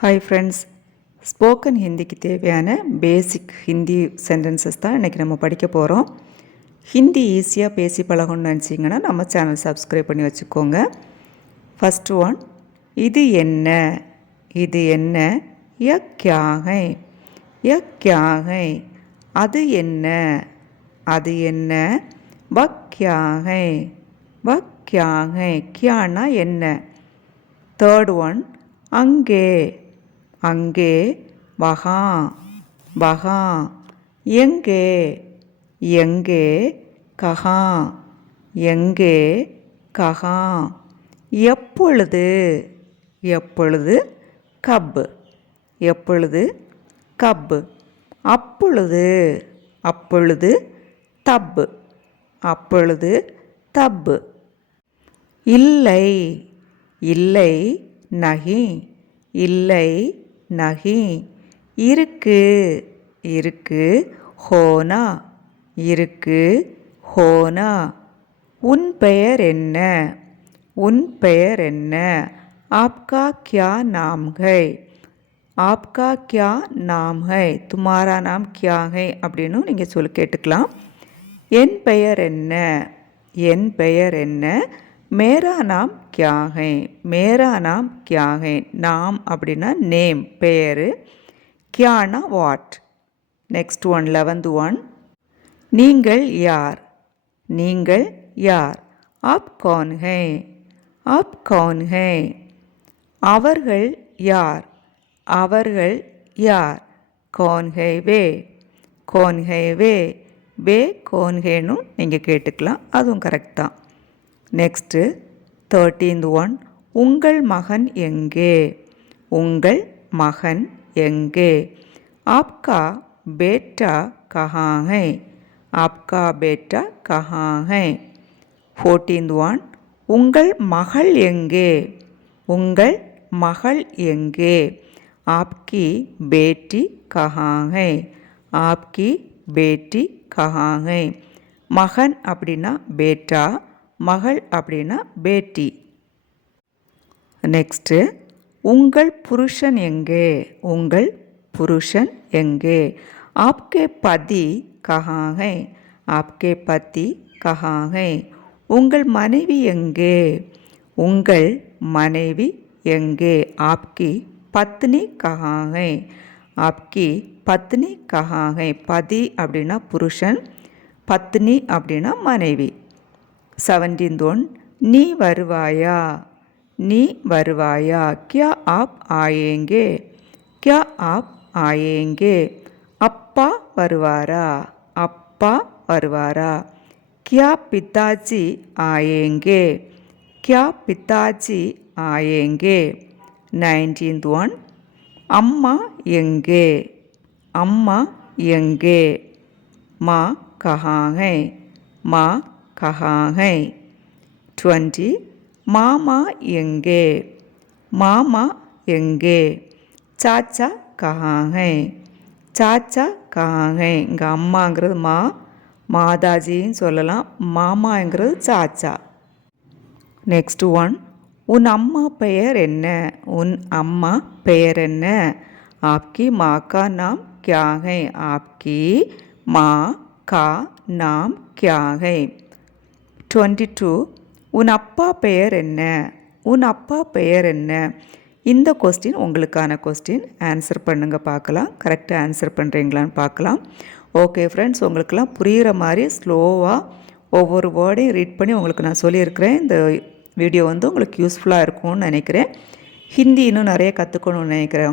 Hi friends, spoken ஹிந்திக்கு தேவையான பேசிக் Hindi sentences தான் இன்றைக்கி நம்ம படிக்க போகிறோம். ஹிந்தி ஈஸியாக பேசி பழகணும்னு நினச்சிங்கன்னா நம்ம சேனல் சப்ஸ்கிரைப் பண்ணி வச்சுக்கோங்க. ஃபஸ்ட்டு ஒன், இது என்ன? இது என்ன? ய க்யா ஹை? ய க்யா ஹை? அது என்ன? அது என்ன? வ க்யா ஹை? வ க்யா ஹை? க்யானா என்ன? தேர்ட் ஒன், அங்கே. அங்கே. வஹா. வஹா. எங்கே. எங்கே. கஹா. எங்கே. கஹா. எப்பொழுது. எப்பொழுது. கப். எப்பொழுது. கப். அப்பொழுது. அப்பொழுது. தப். அப்பொழுது. தப். இல்லை. இல்லை. நஹி. இல்லை. நஹி. இருக்கு. இருக்கு. ஹோனா. இருக்கு. ஹோனா. உன் பெயர் என்ன? உன் பெயர் என்ன? ஆப்கா க்யா நாம் ஹை? ஆப்கா க்யா நாம் ஹை? துமாரா நாம் க்யா ஹை அப்படின்னு நீங்கள் சொல்லி கேட்டுக்கலாம். என் பெயர் என்ன? என் பெயர் என்ன? மேரா நாம் க்யா ஹை? மேரா நாம் க்யா ஹை? நாம் அப்படின்னா நேம், பெயர். க்யானா what. Next one, 11th one, நீங்கள் யார்? நீங்கள் யார்? ஆப் கௌன் ஹை? ஆப் கௌன் ஹை? அவர்கள் யார்? அவர்கள் யார்? கௌன் ஹை வே? கௌன் ஹை வே? வே கௌன் ஹைன்னு நீங்கள் கேட்டுக்கலாம், அதுவும் கரெக்ட் தான். நெக்ஸ்ட்டு 13th ஒன், உங்கள் மகன் எங்கே? உங்கள் மகன் எங்கே? ஆப்கா பேட்டா கஹா ஹை? ஆப்கா பேட்டா கஹா ஹை? 14th ஒன், உங்கள் மகள் எங்கே? உங்கள் மகள் எங்கே? ஆப்கி பேட்டி கஹா ஹை? ஆப்கி பேட்டி கஹா ஹை? மகன் அப்படின்னா பேட்டா, மகள் அப்படின்னா பேட்டி. நெக்ஸ்ட்டு, உங்கள் புருஷன் எங்கே? உங்கள் புருஷன் எங்கே? ஆப்கே பதி கஹா ஹை? ஆப்கே பதி கஹா ஹை? உங்கள் மனைவி எங்கே? உங்கள் மனைவி எங்கே? ஆப்கி பத்னி கஹா ஹை? ஆப்கி பத்னி கஹா ஹை? பதி அப்படின்னா புருஷன், பத்னி அப்படின்னா மனைவி. 17th ஒன், நீ வருவாயா? நீ வருவாயா? கியா ஆப் ஆயேங்கே? கியா ஆப் ஆயேங்கே? அப்பா வருவாரா? அப்பா வருவாரா? கியா பிதாஜி ஆயேங்கே? கியா பிதாஜி ஆயேங்கே? 19th ஒன், அம்மா எங்கே? அம்மா எங்கே? மா கஹா ஹை? மா கஹா ஹை? 20, மாமா எங்கே? மாமா எங்கே? சாச்சா கஹா ஹை? சாச்சா கஹா ஹை? இங்கே அம்மாங்கிறது மா, மாதாஜின்னு சொல்லலாம். மாமாங்கிறது சாச்சா. நெக்ஸ்ட் ஒன், உன் அம்மா பெயர் என்ன? உன் அம்மா பெயர் என்ன? ஆப்கி மா கா நாம் க்யா ஹை? ஆப்கி மா கா நாம் க்யா ஹை? 22, உன் அப்பா பெயர் என்ன? உன் அப்பா பெயர் என்ன? இந்த கொஸ்டின் உங்களுக்கான கொஸ்டின். ஆன்சர் பண்ணுங்கள் பார்க்கலாம். கரெக்டாக ஆன்சர் பண்ணுறீங்களான்னு பார்க்கலாம். ஓகே ஃப்ரெண்ட்ஸ், உங்களுக்கெல்லாம் புரிகிற மாதிரி ஸ்லோவாக ஒவ்வொரு வேர்டையும் ரீட் பண்ணி உங்களுக்கு நான் சொல்லியிருக்கிறேன். இந்த வீடியோ உங்களுக்கு யூஸ்ஃபுல்லாக இருக்கும்னு நினைக்கிறேன். ஹிந்தி இன்னும் நிறைய கற்றுக்கணும்னு நினைக்கிறேன்.